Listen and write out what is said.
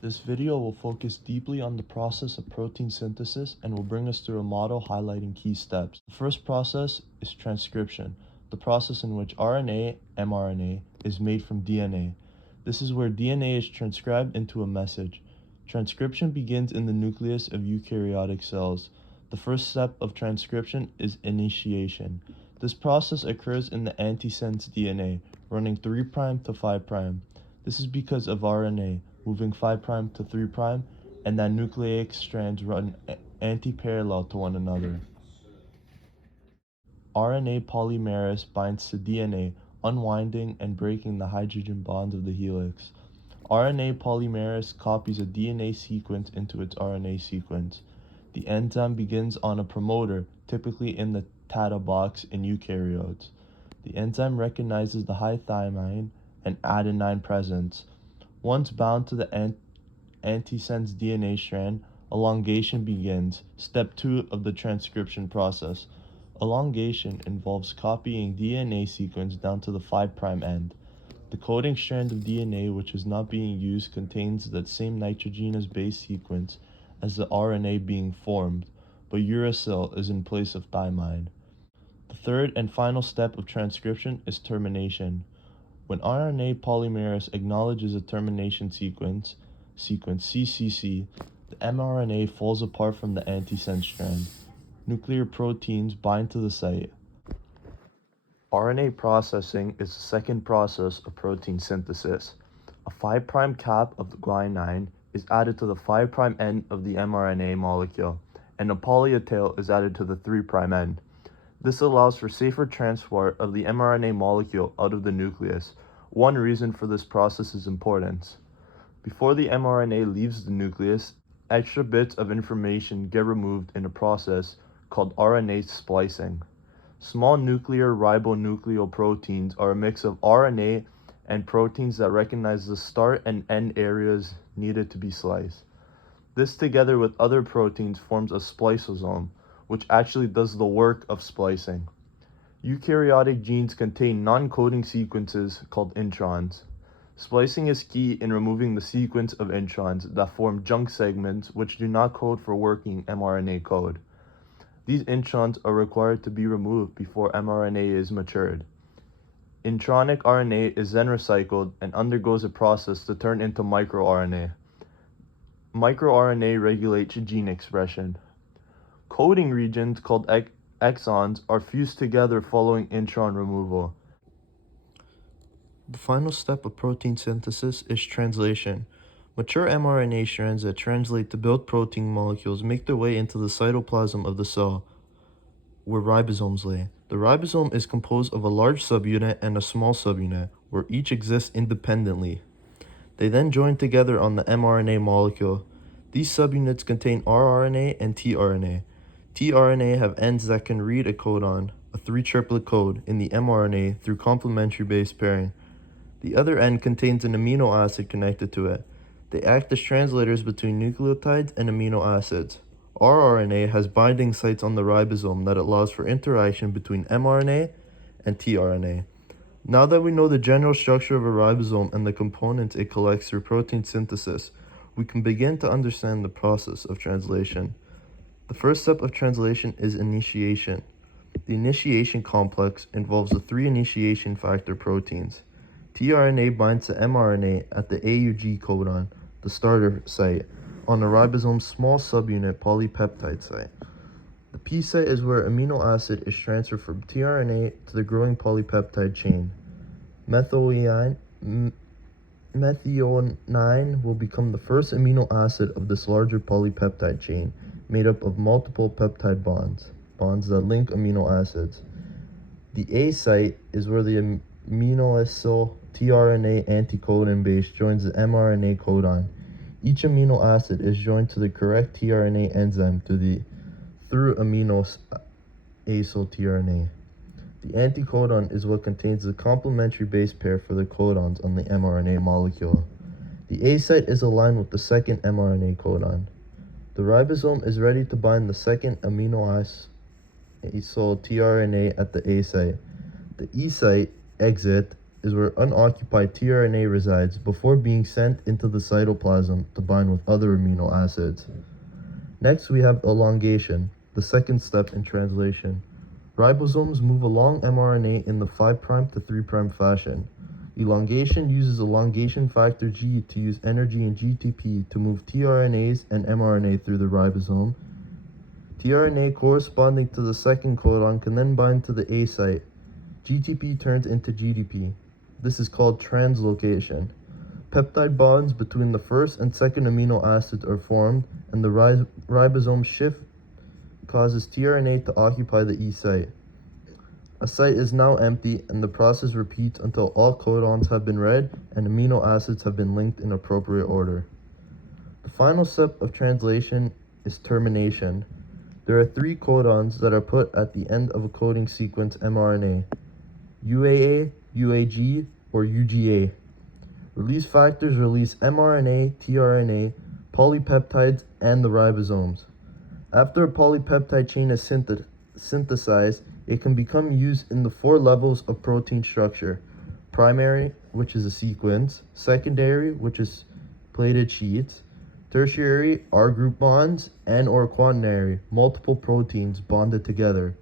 This video will focus deeply on the process of protein synthesis and will bring us through a model highlighting key steps. The first process is transcription, the process in which RNA, mRNA, is made from DNA. This is where DNA is transcribed into a message. Transcription begins in the nucleus of eukaryotic cells. The first step of transcription is initiation. This process occurs in the antisense DNA, running 3' to 5'. This is because of RNA, moving 5' to 3', and that nucleic strands run anti-parallel to one another. RNA polymerase binds to DNA, unwinding and breaking the hydrogen bonds of the helix. RNA polymerase copies a DNA sequence into its RNA sequence. The enzyme begins on a promoter, typically in the TATA box in eukaryotes. The enzyme recognizes the high thymine and adenine presence. Once bound to the antisense DNA strand, elongation begins, step 2 of the transcription process. Elongation involves copying DNA sequence down to the 5' end. The coding strand of DNA which is not being used contains that same nitrogenous base sequence as the RNA being formed, but uracil is in place of thymine. The third and final step of transcription is termination. When RNA polymerase acknowledges a termination sequence CCC, the mRNA falls apart from the antisense strand. Nuclear proteins bind to the site. RNA processing is the second process of protein synthesis. A 5' cap of the guanine is added to the 5' end of the mRNA molecule, and a poly A tail is added to the 3' end. This allows for safer transport of the mRNA molecule out of the nucleus. One reason for this process is importance. Before the mRNA leaves the nucleus, extra bits of information get removed in a process called RNA splicing. Small nuclear ribonucleoproteins are a mix of RNA and proteins that recognize the start and end areas needed to be sliced. This, together with other proteins, forms a spliceosome, which actually does the work of splicing. Eukaryotic genes contain non-coding sequences called introns. Splicing is key in removing the sequence of introns that form junk segments which do not code for working mRNA code. These introns are required to be removed before mRNA is matured. Intronic RNA is then recycled and undergoes a process to turn into microRNA. MicroRNA regulates gene expression. Coding regions called exons are fused together following intron removal. The final step of protein synthesis is translation. Mature mRNA strands that translate to build protein molecules make their way into the cytoplasm of the cell, where ribosomes lay. The ribosome is composed of a large subunit and a small subunit, where each exists independently. They then join together on the mRNA molecule. These subunits contain rRNA and tRNA. tRNA have ends that can read a codon, a 3-triplet code, in the mRNA through complementary base pairing. The other end contains an amino acid connected to it. They act as translators between nucleotides and amino acids. rRNA has binding sites on the ribosome that allows for interaction between mRNA and tRNA. Now that we know the general structure of a ribosome and the components it collects through protein synthesis, we can begin to understand the process of translation. The first step of translation is initiation. The initiation complex involves the 3 initiation factor proteins. tRNA binds to mRNA at the AUG codon, the starter site, on the ribosome's small subunit polypeptide site. The P site is where amino acid is transferred from tRNA to the growing polypeptide chain. Methionine will become the first amino acid of this larger polypeptide chain, made up of multiple peptide bonds that link amino acids. The A site is where the aminoacyl tRNA anticodon base joins the mRNA codon. Each amino acid is joined to the correct tRNA enzyme through aminoacyl tRNA. The anticodon is what contains the complementary base pair for the codons on the mRNA molecule. The A site is aligned with the second mRNA codon. The ribosome is ready to bind the second aminoacyl tRNA at the A site. The E site, exit, is where unoccupied tRNA resides before being sent into the cytoplasm to bind with other amino acids. Next, we have elongation, the second step in translation. Ribosomes move along mRNA in the 5' to 3' fashion. Elongation uses elongation factor G to use energy in GTP to move tRNAs and mRNA through the ribosome. tRNA corresponding to the second codon can then bind to the A site. GTP turns into GDP. This is called translocation. Peptide bonds between the first and second amino acids are formed, and the ribosome shift causes tRNA to occupy the E site. A site is now empty, and the process repeats until all codons have been read and amino acids have been linked in appropriate order. The final step of translation is termination. There are 3 codons that are put at the end of a coding sequence mRNA: UAA, UAG, or UGA. Release factors release mRNA, tRNA, polypeptides, and the ribosomes. After a polypeptide chain is synthesized, it can become used in the 4 levels of protein structure: primary, which is a sequence; secondary, which is plated sheets; tertiary, R group bonds; and or quaternary, multiple proteins bonded together.